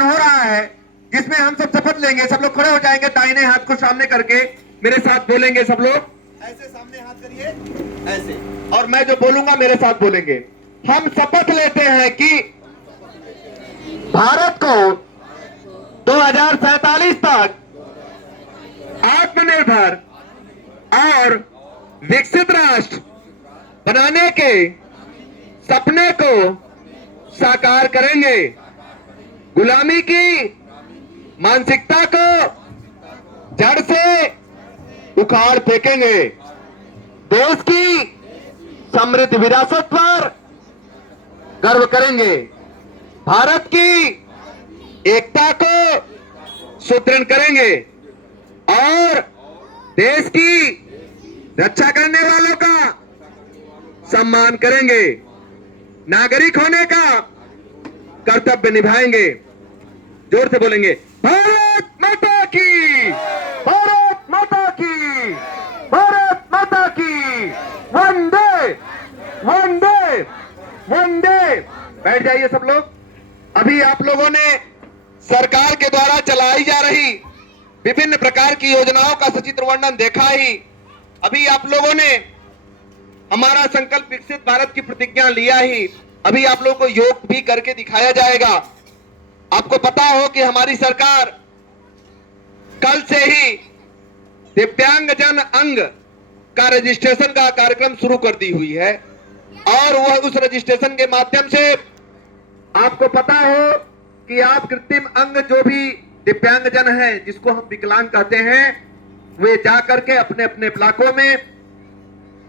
आयोजन हो रहा है जिसमें हम सब शपथ लेंगे। सब लोग खड़े हो जाएंगे, दाहिने हाथ को सामने करके मेरे साथ बोलेंगे। सब लोग ऐसे सामने हाथ करिए, ऐसे, और मैं जो बोलूंगा मेरे साथ बोलेंगे। हम शपथ लेते हैं कि भारत को 2047 तक आत्मनिर्भर और विकसित राष्ट्र बनाने के सपने को साकार करेंगे। गुलामी की मानसिकता को जड़ से उखाड़ फेंकेंगे। देश की समृद्ध विरासत पर गर्व करेंगे। भारत की एकता को सुदृढ़ करेंगे और देश की रक्षा करने वालों का सम्मान करेंगे। नागरिक होने का कर्तव्य निभाएंगे। जोर से बोलेंगे, भारत माता की, भारत माता की, भारत माता की, वंदे वंदे वंदे। बैठ जाइए सब लोग। अभी आप लोगों ने सरकार के द्वारा चलाई जा रही विभिन्न प्रकार की योजनाओं का सचित्र वर्णन देखा ही। अभी आप लोगों ने हमारा संकल्प विकसित भारत की प्रतिज्ञा लिया ही। अभी आप लोगों को योग भी करके दिखाया जाएगा। आपको पता हो कि हमारी सरकार कल से ही दिव्यांग जन अंग का रजिस्ट्रेशन का कार्यक्रम शुरू कर दी हुई है और वह उस रजिस्ट्रेशन के माध्यम से आपको पता हो कि आप कृत्रिम अंग जो भी दिव्यांग जन है, जिसको हम विकलांग कहते हैं, वे जा करके अपने अपने ब्लॉकों में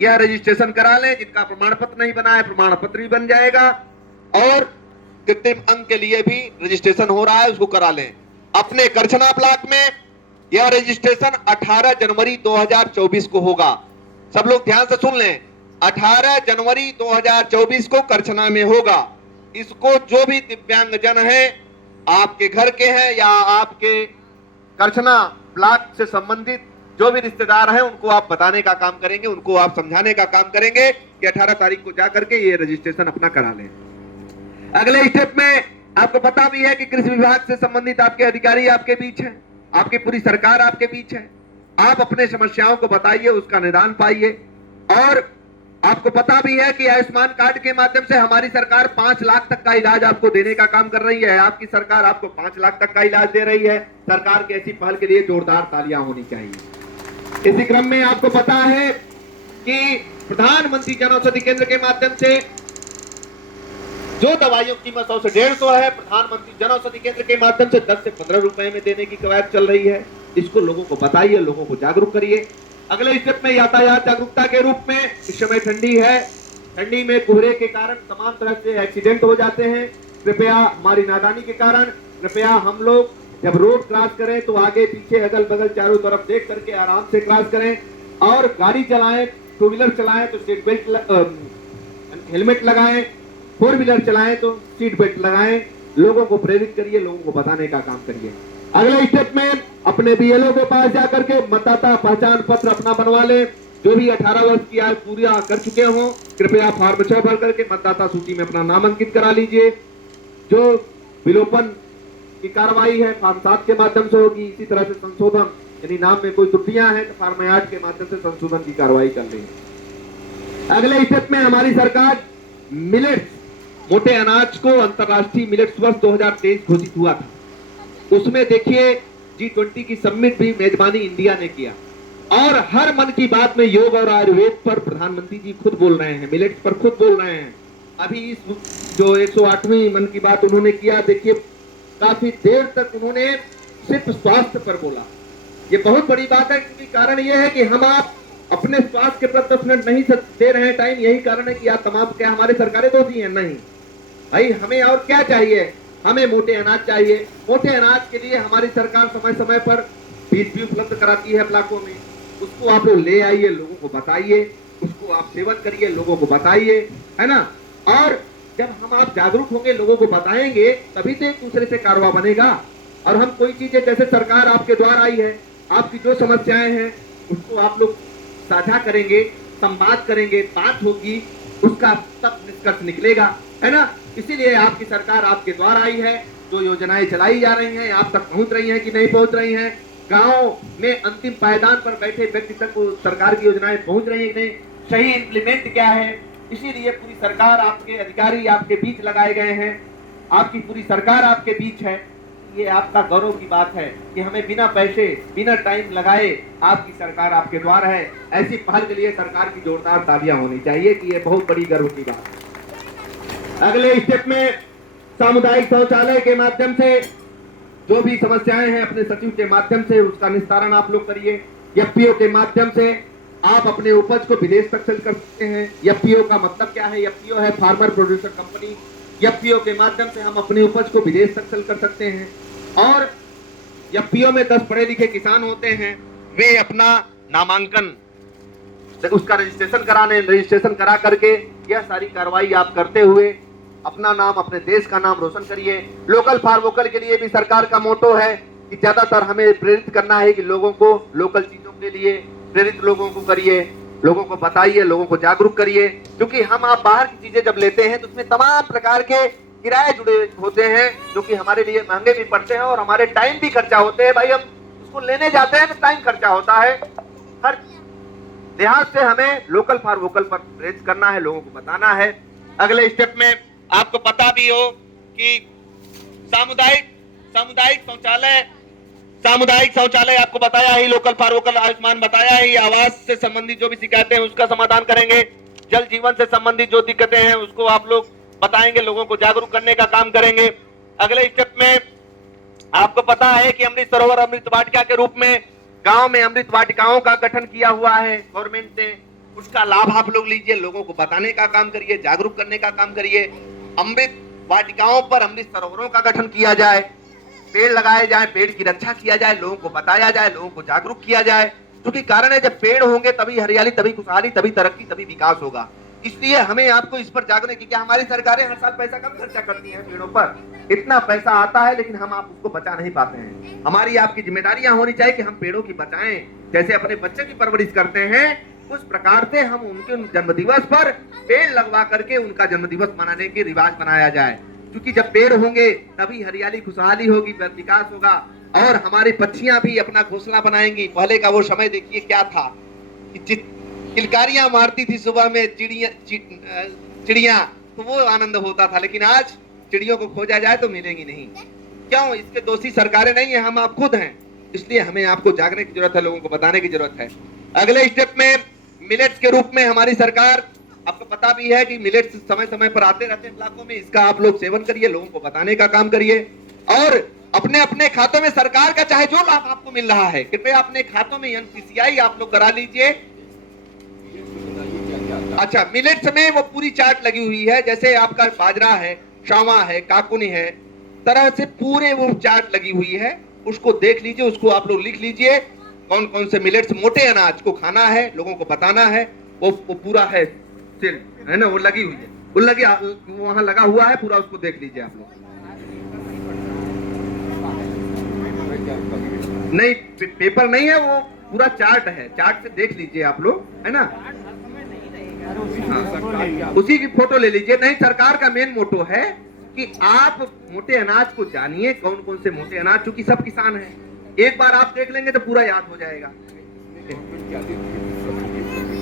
यह रजिस्ट्रेशन करा लें। जिनका प्रमाण पत्र नहीं बना है, प्रमाण पत्र भी बन जाएगा और कृत्रिम अंग के लिए भी रजिस्ट्रेशन हो रहा है, उसको करा लें। अपने करछना ब्लॉक में यह रजिस्ट्रेशन 18 जनवरी 2024 को होगा। सब लोग ध्यान से सुन लें, 18 जनवरी 2024 को करछना में होगा। इसको जो भी दिव्यांग जन है, आपके घर के हैं या आपके करछना ब्लॉक से संबंधित जो भी रिश्तेदार हैं, उनको आप बताने का काम करेंगे, उनको आप समझाने का काम करेंगे कि 18 तारीख को जाकर के ये रजिस्ट्रेशन अपना करा लें। अगले स्टेप में आपको पता भी है कि कृषि विभाग से संबंधित आपके अधिकारी आपके बीच हैं, आपकी पूरी सरकार आपके बीच है। आप अपने समस्याओं को बताइए, उसका निदान पाइए। और आपको पता भी है कि आयुष्मान कार्ड के माध्यम से हमारी सरकार 5 लाख तक का इलाज आपको देने का काम कर रही है। आपकी सरकार आपको 5 लाख तक का इलाज दे रही है। सरकार की ऐसी पहल के लिए जोरदार तालियां होनी चाहिए। इसी क्रम में आपको पता है कि प्रधानमंत्री जन औषधि केंद्र के माध्यम से जो दवाइयों की कीमत 100 से 150 है, प्रधानमंत्री जन औषधि केंद्र के माध्यम से 10 से 15 रुपए में देने की कवायद चल रही है। इसको लोगों को बताइए, लोगों को जागरूक करिए। अगले स्टेप में यातायात जागरूकता के रूप में, इस समय ठंडी है, ठंडी में कोहरे के कारण तमाम तरह से एक्सीडेंट हो जाते हैं। कृपया हमारी नादानी के कारण कृपया हम लोग जब रोड क्रॉस करें तो आगे पीछे अगल बगल चारों तरफ देख करके आराम से क्रॉस करें और गाड़ी चलाएं। 2 व्हीलर चलाएं तो सीट बेल्ट हेलमेट लगाएं, 4 व्हीलर चलाएं तो सीट बेल्ट लगाएं। लोगों को प्रेरित करिए, लोगों को बताने का काम करिए। अगले स्टेप में अपने बीएलओ के पास जाकर के मतदाता पहचान पत्र अपना बनवा लें। जो भी 18 वर्ष की आयु पूरा कर चुके हों, कृपया फॉर्म 6 भर करके मतदाता सूची में अपना नाम अंकित करा लीजिए। जो विलोपन की कार्रवाई है फॉर्म 7 के माध्यम से होगी। इसी तरह से संशोधन यानी नाम में कोई त्रुटियां हैं तो फॉर्म 8 के माध्यम से संशोधन की कार्रवाई कर रही है। अगले स्टेप में हमारी सरकार मिलेट्स, मोटे अनाज को अंतर्राष्ट्रीय मिलेट्स वर्ष 2023 घोषित हुआ था। उसमें देखिए G20 की समिट भी मेजबानी इंडिया ने किया और हर मन की बात में योग और आयुर्वेद पर प्रधानमंत्री जी खुद बोल रहे हैं, मिलेट्स पर खुद बोल रहे हैं। अभी इस जो 108वीं मन की बात उन्होंने किया, देखिए काफी देर तक उन्होंने सिर्फ स्वास्थ्य पर बोला। ये बहुत बड़ी बात है क्योंकि कारण ये है कि हम आप अपने स्वास्थ्य के प्रति 10 मिनट नहीं दे रहे हैं टाइम। यही कारण है कि आप तमाम क्या हमारे सरकारें दोषी हैं? नहीं भाई, हमें और क्या चाहिए? हमें मोटे अनाज चाहिए। मोटे अनाज के लिए हमारी सरकार समय समय पर बीज भी उपलब्ध कराती है ब्लॉकों में। उसको आप लोग ले आइए, लोगों को बताइए, उसको आप सेवन करिए, लोगों को बताइए, है ना। और जब हम आप जागरूक होंगे, लोगों को बताएंगे, तभी तो एक दूसरे से कारवा बनेगा। और हम कोई चीजें जैसे सरकार आपके द्वार आई है, आपकी जो समस्याएं हैं उसको आप लोग साझा करेंगे, संवाद करेंगे, बात होगी, उसका तब निष्कर्ष निकलेगा, है ना। इसीलिए आपकी सरकार आपके द्वार आई है, जो योजनाएं चलाई जा रही हैं आप तक पहुंच रही हैं कि नहीं पहुंच रही हैं, गांव में अंतिम पायदान पर बैठे व्यक्ति तक वो सरकार की योजनाएं पहुंच रही हैं कि नहीं, सही इंप्लीमेंट क्या है। इसीलिए पूरी सरकार, आपके अधिकारी आपके बीच लगाए गए हैं, आपकी पूरी सरकार आपके बीच है। ये आपका गौरव की बात है कि हमें बिना पैसे बिना टाइम लगाए आपकी सरकार आपके द्वार है। ऐसी पहल के लिए सरकार की जोरदार तालियां होनी चाहिए कि ये बहुत बड़ी गर्व की बात है। अगले स्टेप में सामुदायिक शौचालय के माध्यम से जो भी समस्याएं हैं अपने सचिव के माध्यम से उसका निस्तारण आप लोग करिए। एफपीओ के माध्यम से आप अपने उपज को विदेश तक सेल कर सकते हैं। एफपीओ का मतलब क्या है? एफपीओ है फार्मर प्रोड्यूसर कंपनी। एफपीओ के माध्यम से हम अपनी उपज को विदेश तक सेल कर सकते हैं। और एफपीओ में 10 पढ़े लिखे किसान होते हैं, वे अपना नामांकन उसका रजिस्ट्रेशन करा करके यह सारी कार्रवाई आप करते हुए अपना नाम, अपने देश का नाम रोशन करिए। लोकल फॉर वोकल के लिए भी सरकार का मोटो है कि ज्यादातर हमें प्रेरित करना है कि लोगों को लोकल चीजों के लिए प्रेरित लोगों को करिए, लोगों को बताइए, लोगों को जागरूक करिए। क्योंकि हम आप बाहर की चीजें जब लेते हैं तो उसमें तमाम प्रकार के किराए जुड़े होते हैं जो कि हमारे लिए महंगे भी पड़ते हैं और हमारे टाइम भी खर्चा होते हैं। भाई हम उसको लेने जाते हैं तो टाइम खर्चा होता है। हर लिहाज से हमें लोकल फॉर वोकल पर प्रेरित करना है, लोगों को बताना है। अगले स्टेप में आपको पता भी हो कि सामुदायिक शौचालय आपको बताया ही, लोकल फॉर वोकल आयुष्मान बताया ही, आवास से संबंधित जो भी शिकायतें हैं उसका समाधान करेंगे। जल जीवन से संबंधित जो दिक्कतें हैं उसको आप लोग बताएंगे, लोगों को जागरूक करने का काम करेंगे। अगले स्टेप में आपको पता है कि अमृत सरोवर अमृत वाटिका के रूप में गांव में अमृत वाटिकाओं का गठन किया हुआ है गवर्नमेंट ने। उसका लाभ आप लोग लीजिए, लोगों को बताने का काम करिए, जागरूक करने का काम करिए। अमृत वाटिकाओं पर अमृत सरोवरों का गठन किया जाए, पेड़ लगाए जाए, पेड़ की रक्षा किया जाए, लोगों को बताया जाए, लोगों को जागरूक किया जाए। क्योंकि कारण है जब पेड़ होंगे तभी हरियाली, तभी खुशहाली, तभी तरक्की, तभी विकास होगा। इसलिए हमें आपको इस पर जागने की, क्या हमारी सरकारें हर साल पैसा कम खर्चा करती हैं पेड़ों पर? इतना पैसा आता है लेकिन हम आप उसको बचा नहीं पाते हैं। हमारी आपकी जिम्मेदारियां होनी चाहिए कि हम पेड़ों की बचाएं। जैसे अपने बच्चे की परवरिश करते हैं उस प्रकार से हम उनके जन्मदिवस पर पेड़ लगवा करके उनका जन्मदिवस मनाने के रिवाज बनाया जाए। क्योंकि जब पेड़ होंगे तभी हरियाली, खुशहाली होगी, विकास होगा और हमारी पक्षियां भी अपना घोंसला बनाएंगी। पहले का वो समय देखिए क्या था कि किलकारियां मारती थी सुबह में चिड़िया, तो वो आनंद होता था। लेकिन आज चिड़ियों को खोजा जाए तो मिलेंगी नहीं। क्यों? इसके दोषी सरकारें नहीं है, हम आप खुद हैं। इसलिए हमें आपको जागने की जरूरत है, लोगों को बताने की जरूरत है। अगले स्टेप में मिलेट्स के रूप में हमारी सरकार, आपको पता भी है कि मिलेट्स समय समय पर आते रहते हैं इलाकों में, इसका आप लोग सेवन करिए, लोगों को बताने का काम करिए। और अपने अपने खातों में सरकार का चाहे जो लाभ आपको मिल रहा है कृपया अपने खातों में एनपीसीआई आप लोग करा लीजिए। अच्छा, मिलेट्स में वो पूरी चार्ट लगी हुई है, जैसे आपका बाजरा है, शावा है, काकुनी है, तरह से पूरे वो चार्ट लगी हुई है। उसको देख लीजिए, उसको आप लोग लिख लीजिए कौन कौन से मिलेट्स, मोटे अनाज को खाना है, लोगों को बताना है। वो पूरा है ना, वो लगी हुई है, वो वहां लगा हुआ है पूरा, उसको देख लीजिए आप लोग। नहीं, पेपर नहीं है, वो पूरा चार्ट है, चार्ट से देख लीजिए आप लोग, है ना। हाँ, उसी की फोटो ले लीजिए। नहीं, सरकार का मेन मोटो है कि आप मोटे अनाज को जानिए, कौन कौन से मोटे अनाज, चूंकि सब किसान हैं, एक बार आप देख लेंगे तो पूरा याद हो जाएगा।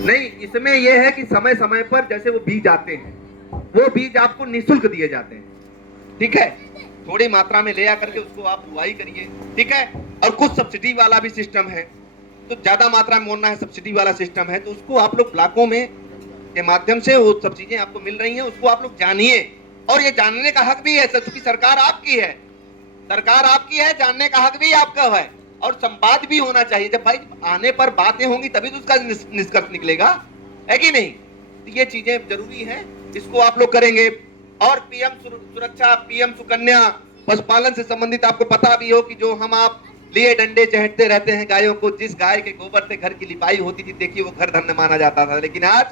नहीं, इसमें यह है कि समय समय पर जैसे वो बीज आते हैं, वो बीज आपको निःशुल्क दिए जाते हैं, ठीक है। थोड़ी मात्रा में ले आकर के उसको आप बुआई करिए, ठीक है। और कुछ सब्सिडी वाला भी सिस्टम है, तो ज्यादा मात्रा में बोलना है, सब्सिडी वाला सिस्टम है, तो उसको आप लोग ब्लॉकों में के माध्यम से वो सब चीजें आपको मिल रही हैं, उसको आप लोग जानिए। और ये जानने का हक भी है, क्योंकि सरकार आपकी है, सरकार आपकी है, जानने का हक भी आपका है। और संवाद भी होना चाहिए, जब भाई आने पर बातें होंगी तभी तो उसका निष्कर्ष निकलेगा, है कि नहीं। तो ये चीजें जरूरी है, इसको आप लोग करेंगे। और पीएम सुरक्षा, पीएम सुकन्या, पशुपालन से संबंधित आपको पता भी हो कि जो हम आप लिए डंडे चहटते रहते हैं गायों को, जिस गाय के गोबर से घर की लिपाई होती थी, देखिए वो घर धन्य माना जाता था। लेकिन आज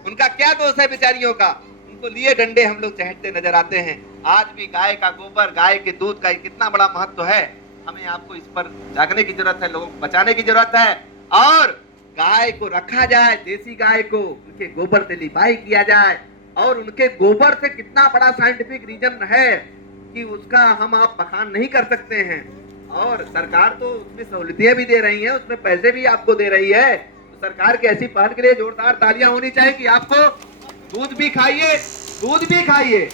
उनका क्या दोष है बेचारियों का, उनको लिए डंडे हम लोग चहटते नजर आते हैं। आज भी गाय का गोबर, गाय के दूध का कितना बड़ा महत्व है, हमें आपको इस पर जागने की जरूरत है, लोगों को बचाने की जरूरत है। और गाय को रखा जाए, देसी गाय को उनके गोबर से लिपाई किया जाए और उनके गोबर से कितना बड़ा साइंटिफिक रीजन है कि उसका हम आप बखान नहीं कर सकते हैं। और सरकार तो उसमें सहूलियतें भी दे रही है, उसमें पैसे भी आपको दे रही है। तो सरकार की ऐसी पहल के लिए जोरदार तालियां होनी चाहिए कि आपको दूध भी खाइए, दूध भी खाइए,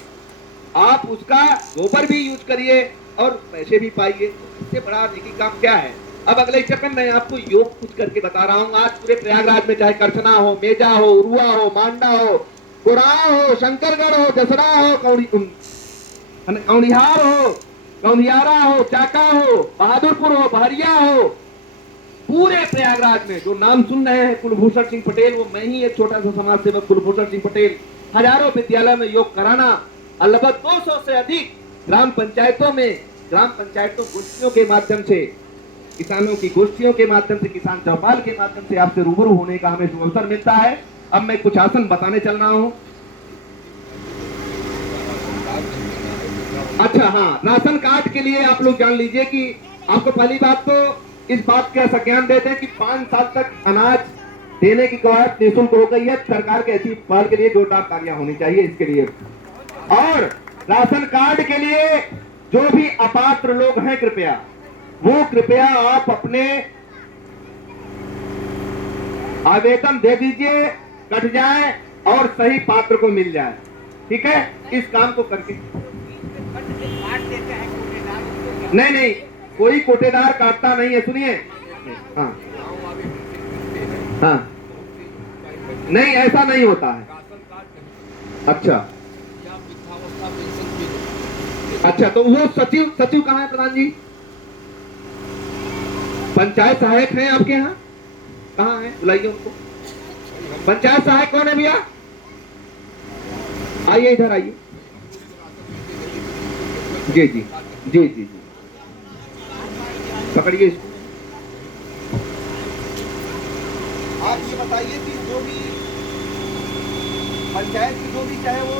आप उसका गोबर भी यूज करिए और पैसे भी पाइए। इससे बड़ा नेकी काम क्या है। अब अगले स्टेप में मैं आपको योग कुछ करके बता रहा हूँ। आज पूरे प्रयागराज में चाहे करछना हो, मेजा हो, उरुआ हो, मांडा हो, कुड़ाह हो, शंकरगढ़ हो, जसरा हो, कौड़िहार हो, कौंधियारा हो, चाका हो, बहादुरपुर हो, बहरिया हो, पूरे प्रयागराज में जो नाम सुन रहे हैं कुलभूषण सिंह पटेल, वो मैं ही एक छोटा सा समाज सेवक कुलभूषण सिंह पटेल, हजारों विद्यालय में योग कराना, लगभग 200 से अधिक ग्राम पंचायतों गोष्ठियों के माध्यम से, किसानों की गोष्ठियों के माध्यम से, किसान चौपाल के माध्यम से आपसे रूबरू होने का हमें अवसर मिलता है। अब मैं कुछ आसन बताने चल रहा हूं। अच्छा, हाँ, राशन कार्ड के लिए आप लोग जान लीजिए कि आपको पहली बात तो इस बात का संज्ञान देते हैं कि 5 साल तक अनाज देने की कवायद निःशुल्क हो गई है। सरकार के ऐसी पहल के लिए जोरदार तालियां होनी चाहिए इसके लिए। और राशन कार्ड के लिए जो भी अपात्र लोग हैं, कृपया आप अपने आवेदन दे दीजिए, कट जाए और सही पात्र को मिल जाए। ठीक है, इस काम को करके नहीं, कोई कोटेदार काटता नहीं है। सुनिए, हाँ, नहीं, ऐसा नहीं होता है। अच्छा, तो वो सचिव कहाँ है प्रधान जी? पंचायत सहायक हैं आपके यहाँ? कहाँ है, बुलाइए उनको। पंचायत सहायक कौन है भैया? आइए, इधर आइए। जी, पकड़िए इसको। आप ये बताइए कि जो भी पंचायत की, जो भी, चाहे वो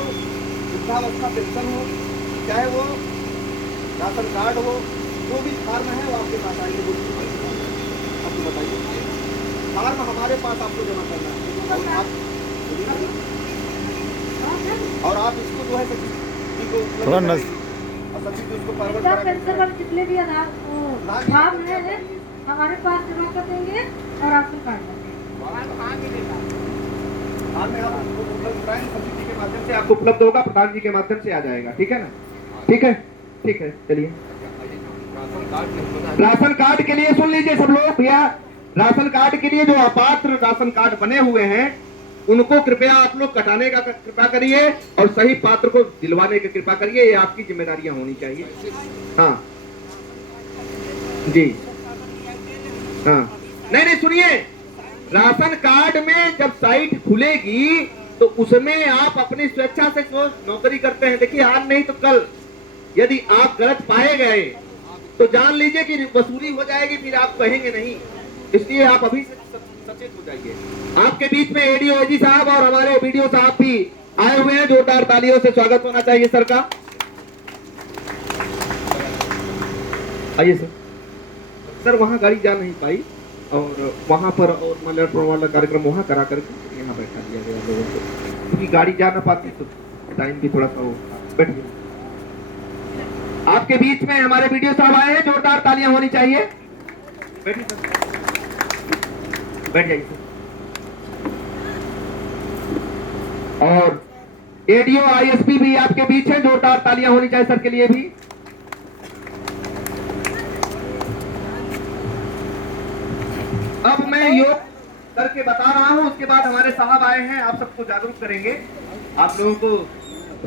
वृद्धावस्था पेंशन हो, चाहे वो राशन कार्ड हो, जो भी फॉर्म है वो आपके पास आइए। आपको बताइए, फॉर्म हमारे पास आपको जमा करना है और आप इसको जो है सचिव को जितने भी अनाज फॉर्म है हमारे पास जमा कर देंगे और राशन कार्ड के माध्यम से आपको उपलब्ध होगा, प्रधान जी के माध्यम से आ जाएगा। ठीक है ना? ठीक है, चलिए। राशन कार्ड के लिए सुन लीजिए सब लोग भैया। राशन कार्ड के लिए जो अपात्र राशन कार्ड बने हुए हैं उनको कृपया आप लोग कटाने का कृपा करिए और सही पात्र को दिलवाने की कृपा करिए। ये आपकी जिम्मेदारियां होनी चाहिए। हाँ जी, हाँ, नहीं, सुनिए, राशन कार्ड में जब साइट खुलेगी तो उसमें आप अपनी स्वेच्छा से जो नौकरी करते हैं, देखिए आज नहीं तो कल यदि आप गलत पाए गए तो जान लीजिए कि वसूली हो जाएगी, फिर आप कहेंगे नहीं। इसलिए आप अभी से सचेत हो जाइए। आपके बीच में एडीओजी साहब और हमारे बीडीओ साहब भी आए हुए हैं, जोरदार तालियों से स्वागत होना चाहिए सर का। आइए सर, वहां गाड़ी जा नहीं पाई और वहां पर और मलयापुर वाला कार्यक्रम वहां करा करके यहाँ बैठा दिया गया लोगों को, क्योंकि गाड़ी जा ना पाती तो टाइम भी थोड़ा सा हो। बैठिए। आपके बीच में हमारे वीडियो साहब आए हैं, जोरदार तालियां होनी चाहिए। बैठिए सर, बैठ जाइए सर। और एडीओ आईएसपी भी आपके बीच है, जोरदार तालियां होनी चाहिए सर के लिए भी। अब मैं योग करके बता रहा हूं, उसके बाद हमारे साहब आए हैं, आप सबको जागरूक करेंगे। आप लोगों को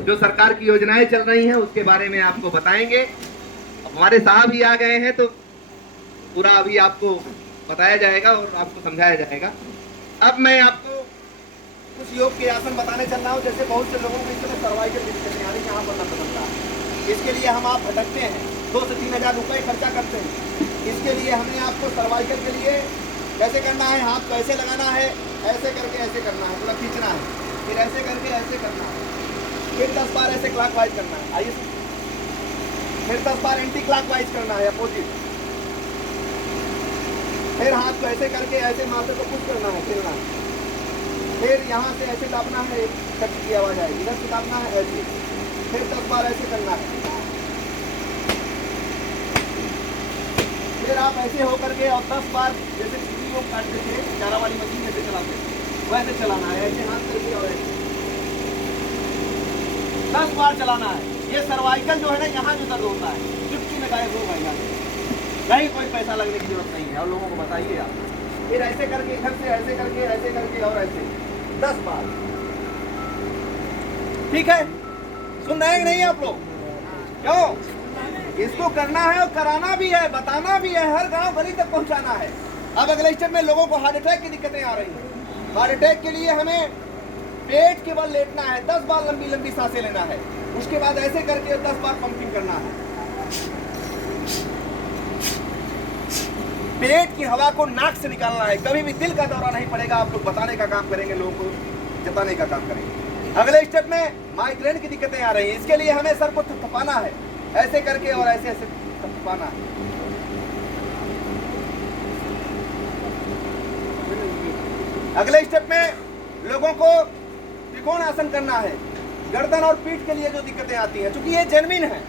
जो सरकार की योजनाएं चल रही हैं उसके बारे में आपको बताएंगे। अब हमारे साहब ही आ गए हैं तो पूरा अभी आपको बताया जाएगा और आपको समझाया जाएगा। अब मैं आपको कुछ योग के आसन बताने चल रहा हूँ। जैसे बहुत से लोगों को इसमें सर्वाइकल दिक्कतें आ रही, यहाँ पर न बनता है, इसके लिए हम आप भटकते हैं, 2 से 3 हज़ार रुपये खर्चा करते हैं। इसके लिए हमने आपको सर्वाइकल के लिए कैसे करना है, हाथ को ऐसे लगाना है, ऐसे करके ऐसे करना है, थोड़ा खींचना है, फिर ऐसे करके ऐसे करना है, फिर 10 बार ऐसे क्लॉकवाइज करना है। आइए, फिर 10 बार एंटी क्लॉकवाइज करना है, अपोजिट। फिर हाथ को ऐसे करके ऐसे माथे को पुश करना है, खेलना है, फिर यहाँ से ऐसे दाबना है, टच की आवाज आएगी, इधर से दाबना है ऐसे, फिर 10 बार ऐसे करना है। फिर आप ऐसे होकर के और 10 बार जैसे चिकनी लोग काटते थे, चारा वाली मशीन जैसे चलाते थे वैसे चलाना है, ऐसे हाथ करके और ऐसे 10 बार चलाना है। ये सर्वाइकल जो है ना, यहाँ जो दर्द होता है, चुटकी में गायब हो भाई, कहीं कोई पैसा लगने की जरूरत नहीं है। और लोगों को बताइए आप, फिर ऐसे करके इधर से ऐसे करके और ऐसे 10 बार। ठीक है, सुन रहे हैं नहीं आप लोग? क्यों? इसको करना है और कराना भी है, बताना भी है, हर गांव गली तक पहुंचाना है। अब अगले स्टेप में लोगों को हार्ट अटैक की दिक्कतें आ रही हैं। हार्ट अटैक के लिए हमें पेट के बल लेटना है, 10 बार लंबी लंबी सांसें लेना है, उसके बाद ऐसे करके 10 बार पंपिंग करना है। पेट की हवा को नाक से निकालना है, कभी भी दिल का दौरा नहीं पड़ेगा। आप लोग बताने का काम करेंगे, लोगों को जताने का काम करेंगे। अगले स्टेप में माइग्रेन की दिक्कतें आ रही हैं, इसके लिए हमें सर को थपथपाना है, ऐसे करके और ऐसे ऐसे थपथपाना है। अगले स्टेप में लोगों को त्रिकोण आसन करना है, गर्दन और पीठ के लिए जो दिक्कतें आती हैं, क्योंकि ये जेन्युइन है,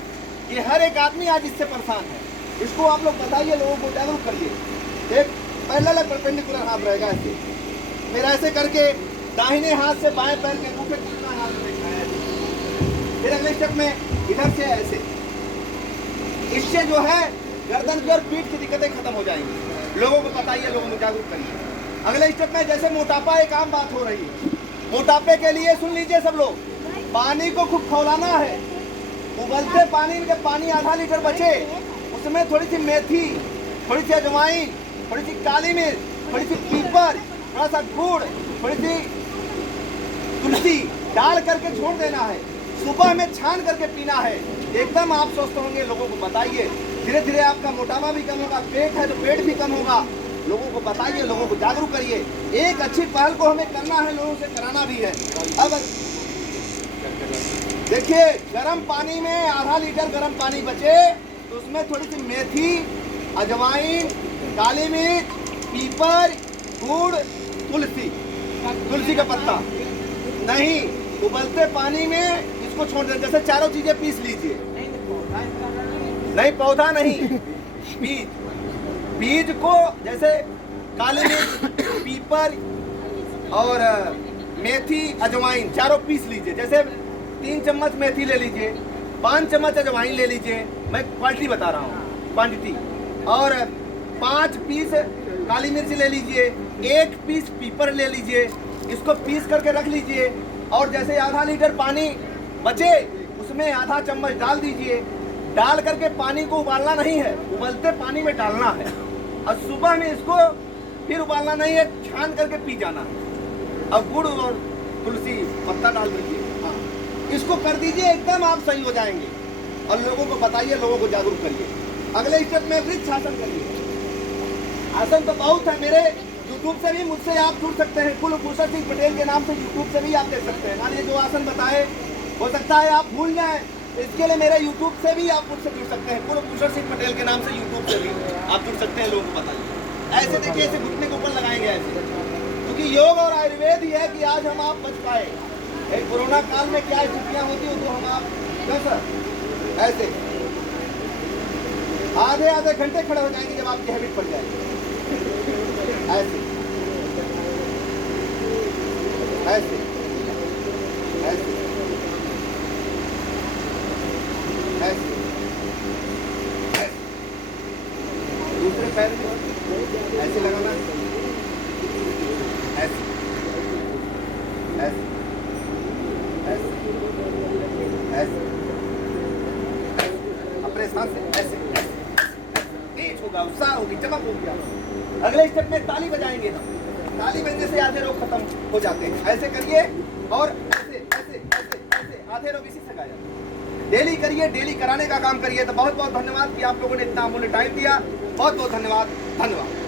ये हर एक आदमी आज इससे परेशान है। इसको आप लोग बताइए, लोगों को जागरूक करिए। एक पैरेलल परपेंडिकुलर हाथ रहेगा ऐसे, फिर ऐसे करके दाहिने हाथ से बाएं पैर के अंगूठे को हाथ में रखना है। फिर अगले स्टेप में इधर से ऐसे, इससे जो है गर्दन की और पीठ की दिक्कतें खत्म हो जाएंगी। लोगों को बताइए, लोगों को जागरूक करिए। अगले स्टेप में जैसे मोटापा एक आम बात हो रही है, मोटापे के लिए सुन लीजिए सब लोग, पानी को खूब खौलाना है। उबलते पानी में जब पानी आधा लीटर बचे, उसमें थोड़ी सी मेथी, थोड़ी सी अजवाइन, थोड़ी सी काली मिर्च, थोड़ी सी पीपर, थोड़ा सा गुड़, थोड़ी सी तुलसी डाल करके छोड़ देना है। सुबह में छान करके पीना है, एकदम आप स्वस्थ होंगे। लोगों को बताइए, धीरे धीरे आपका मोटापा भी कम होगा, पेट है तो पेट भी कम होगा। लोगों को बताइए, लोगों को जागरूक करिए। एक अच्छी पहल को हमें करना है, लोगों से कराना भी है। अब देखिए, गर्म पानी में आधा लीटर गर्म पानी बचे तो उसमें थोड़ी सी मेथी, अजवाइन, काली मिर्च, पीपर, गुड़, तुलसी का पत्ता, नहीं उबलते पानी में इसको छोड़ दें। जैसे चारों चीजें पीस लीजिए, नहीं पौधा नहीं, बीज को, जैसे काली मिर्च, पीपर और मेथी, अजवाइन चारों पीस लीजिए। जैसे 3 चम्मच मेथी ले लीजिए, 5 चम्मच अजवाइन ले लीजिए, मैं क्वांटिटी बता रहा हूँ, क्वांटिटी, और 5 पीस काली मिर्च ले लीजिए, 1 पीस पीपर ले लीजिए, इसको पीस करके रख लीजिए। और जैसे आधा लीटर पानी बचे उसमें आधा चम्मच डाल दीजिए। डाल करके पानी को उबालना नहीं है, उबलते पानी में डालना है, और सुबह में इसको फिर उबालना नहीं है, छान करके पी जाना है। अब गुड़ और तुलसी पत्ता डाल दीजिए, हाँ इसको कर दीजिए, एकदम आप सही हो जाएंगे। और लोगों को बताइए, लोगों को जागरूक करिए। अगले स्टेप में वृक्ष आसन करिए। आसन तो बहुत है, मेरे यूट्यूब से भी मुझसे आप जुड़ सकते हैं, कुलभूषण सिंह पटेल के नाम से यूट्यूब से भी आप देख सकते हैं। मान लीजिए जो आसन बताए हो सकता है आप भूल जाएं, इसके लिए मेरे यूट्यूब से भी आप मुझसे जुड़ सकते हैं, कुलभूषण सिंह पटेल के नाम से यूट्यूब से भी आप जुड़ सकते हैं। लोगों को बताइए, ऐसे देखिए, ऐसे घुटने के ऊपर लगाएंगे ऐसे, क्योंकि योग और आयुर्वेद ही है कि आज हम आप बच पाए। कोरोना काल में क्या स्थितियाँ होती हो तो हम आप कैसा ऐसे आधे घंटे खड़े हो जाएंगे जब आपकी हैबिट पड़ जाएगी। ऐसे ऐसे ऐसे ऐसे दूसरे पैर ऐसे लगाना, ऐसे ऐसे ऐसे अपने सांस से ऐसे तेज होगा, उत्साह होगी, चमक हो गया। अगले स्टेप में ताली बजाएंगे हम, ताली बजने से आधे रोग खत्म हो जाते हैं। ऐसे करिए और ऐसे ऐसे ऐसे ऐसे आधे रोग इसी से गाया। डेली करिए, डेली कराने का काम करिए। तो बहुत बहुत धन्यवाद कि आप लोगों ने इतना अमूल्य टाइम दिया। बहुत बहुत धन्यवाद, धन्यवाद।